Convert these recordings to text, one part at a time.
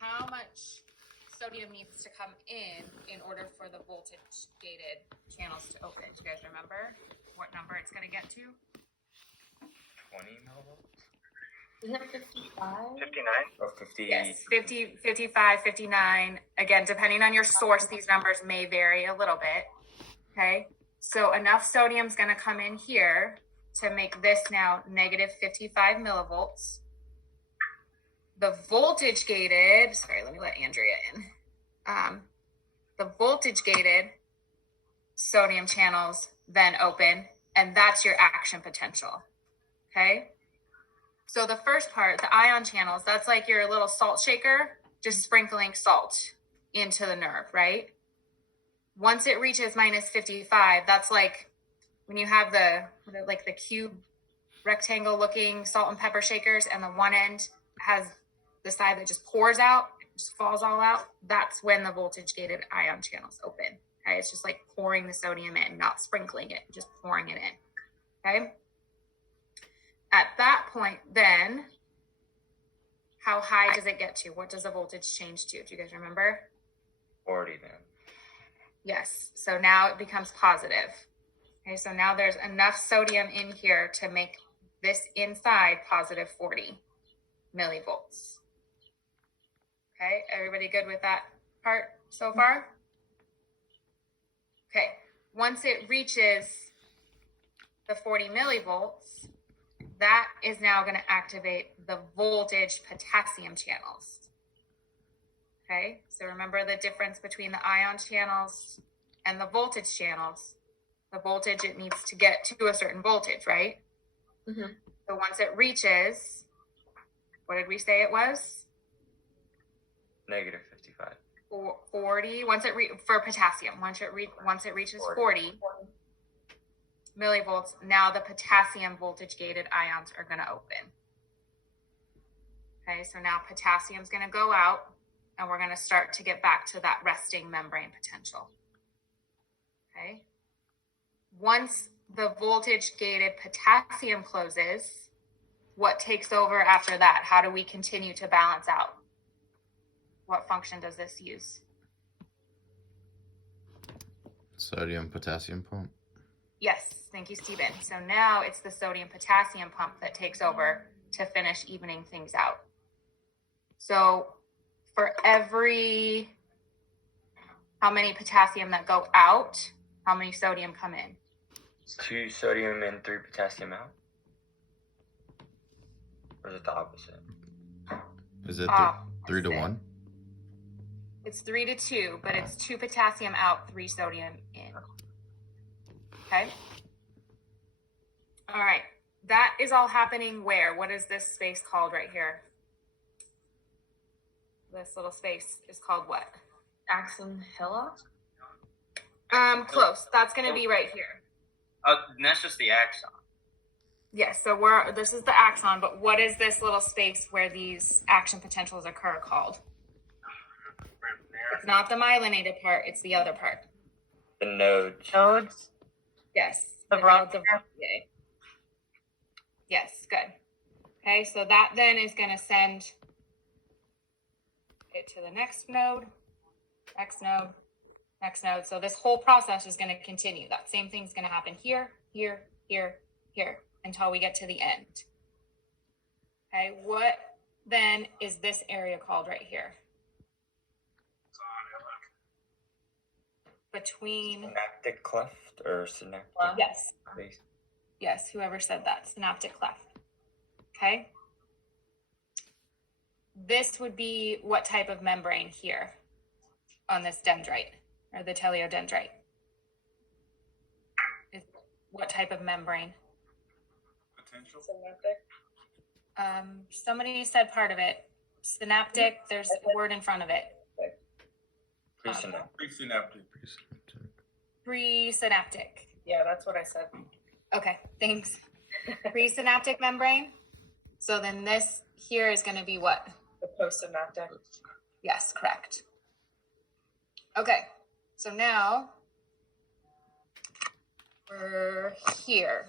how much sodium needs to come in order for the voltage gated channels to open. Do you guys remember what number it's going to get to? 20 millivolts? Isn't it 55? 59? Or 50? Yes, 50, 55, 59. Again, depending on your source, these numbers may vary a little bit. Okay, so enough sodium is going to come in here to make this now negative 55 millivolts. The voltage gated, sorry, let me let Andrea in. The voltage gated sodium channels then open, and that's your action potential. Okay, so the first part, the ion channels, that's like your little salt shaker, just sprinkling salt into the nerve, right? Once it reaches minus 55, that's like when you have the cube rectangle looking salt and pepper shakers, and the one end has the side that just pours out, just falls all out. That's when the voltage gated ion channels open. Okay, it's just like pouring the sodium in, not sprinkling it, just pouring it in. Okay. At that point, then, how high does it get to? What does the voltage change to? Do you guys remember? 40 then. Yes. So now it becomes positive. Okay, so now there's enough sodium in here to make this inside positive 40 millivolts. Okay, everybody good with that part so far? Okay, once it reaches the 40 millivolts, that is now going to activate the voltage potassium channels. Okay, so remember the difference between the ion channels and the voltage channels. The voltage, it needs to get to a certain voltage, right? Mm-hmm. So once it reaches, what did we say it was? Negative 55. 40. Once it for potassium, once it reaches 40 millivolts, now the potassium voltage gated ions are going to open. Okay, so now potassium is going to go out, and we're going to start to get back to that resting membrane potential. Okay. Once the voltage gated potassium closes, what takes over after that? How do we continue to balance out? What function does this use? Sodium potassium pump. Yes, thank you, Stephen. So now it's the sodium potassium pump that takes over to finish evening things out. So for every, how many potassium that go out, how many sodium come in? 2 sodium and 3 potassium out? Or is it the opposite? Is it 3 to 1? It's 3 to 2, but it's 2 potassium out, 3 sodium in. Okay. All right. That is all happening where? What is this space called right here? This little space is called what? Axonhilla? Close. That's going to be right here. And that's just the axon. Yes. So this is the axon, but what is this little space where these action potentials occur called? It's not the myelinated part. It's the other part. The nodes. Nodes? Yes. The nodes of RPA. Yes. Good. Okay. So that then is going to send it to the next node, next node, next node. So this whole process is going to continue. That same thing's going to happen here, here, here, here, until we get to the end. Okay, what then is this area called right here? Between Synaptic cleft or synaptic? Yes. Base. Yes, whoever said that, synaptic cleft. Okay. This would be what type of membrane here on this dendrite or the teleodendrite? What type of membrane? Potential. Synaptic. Somebody said part of it. Synaptic, there's a word in front of it. Presynaptic. Presynaptic. Yeah, that's what I said. Okay, thanks. Presynaptic membrane. So then this here is going to be what? The postsynaptic. Yes, correct. Okay, so now we're here.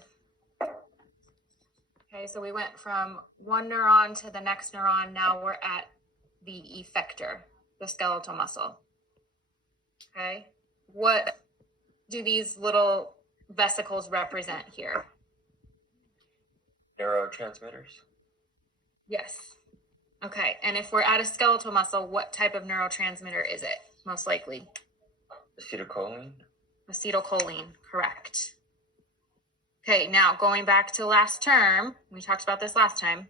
Okay, so we went from one neuron to the next neuron. Now we're at the effector, the skeletal muscle. Okay, what do these little vesicles represent here? Neurotransmitters. Yes. Okay, and if we're at a skeletal muscle, what type of neurotransmitter is it? Most likely Acetylcholine. acetylcholine, correct. Okay, now going back to last term, we talked about this last time.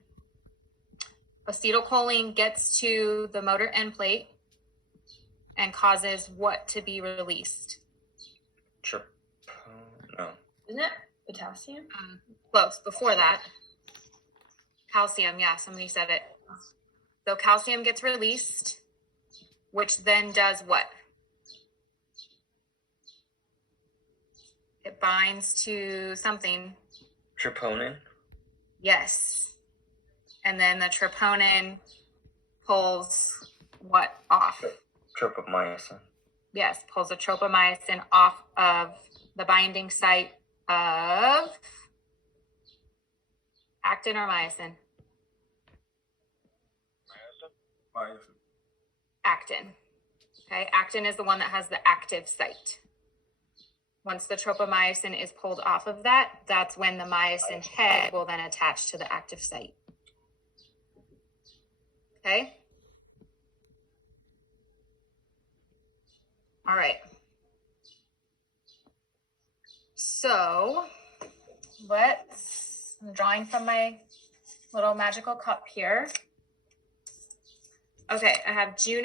Acetylcholine gets to the motor end plate and causes what to be released? No. Isn't it potassium? Close. Before that, calcium. Yeah, somebody said it. So calcium gets released, which then does what? It binds to something. Troponin. Yes. And then the troponin pulls what off? Tropomyosin. Yes, pulls the tropomyosin off of the binding site of actin or myosin? Actin. Okay, actin is the one that has the active site. Once the tropomyosin is pulled off of that, that's when the myosin head will then attach to the active site. Okay? All right. So I'm drawing from my little magical cup here. Okay, I have June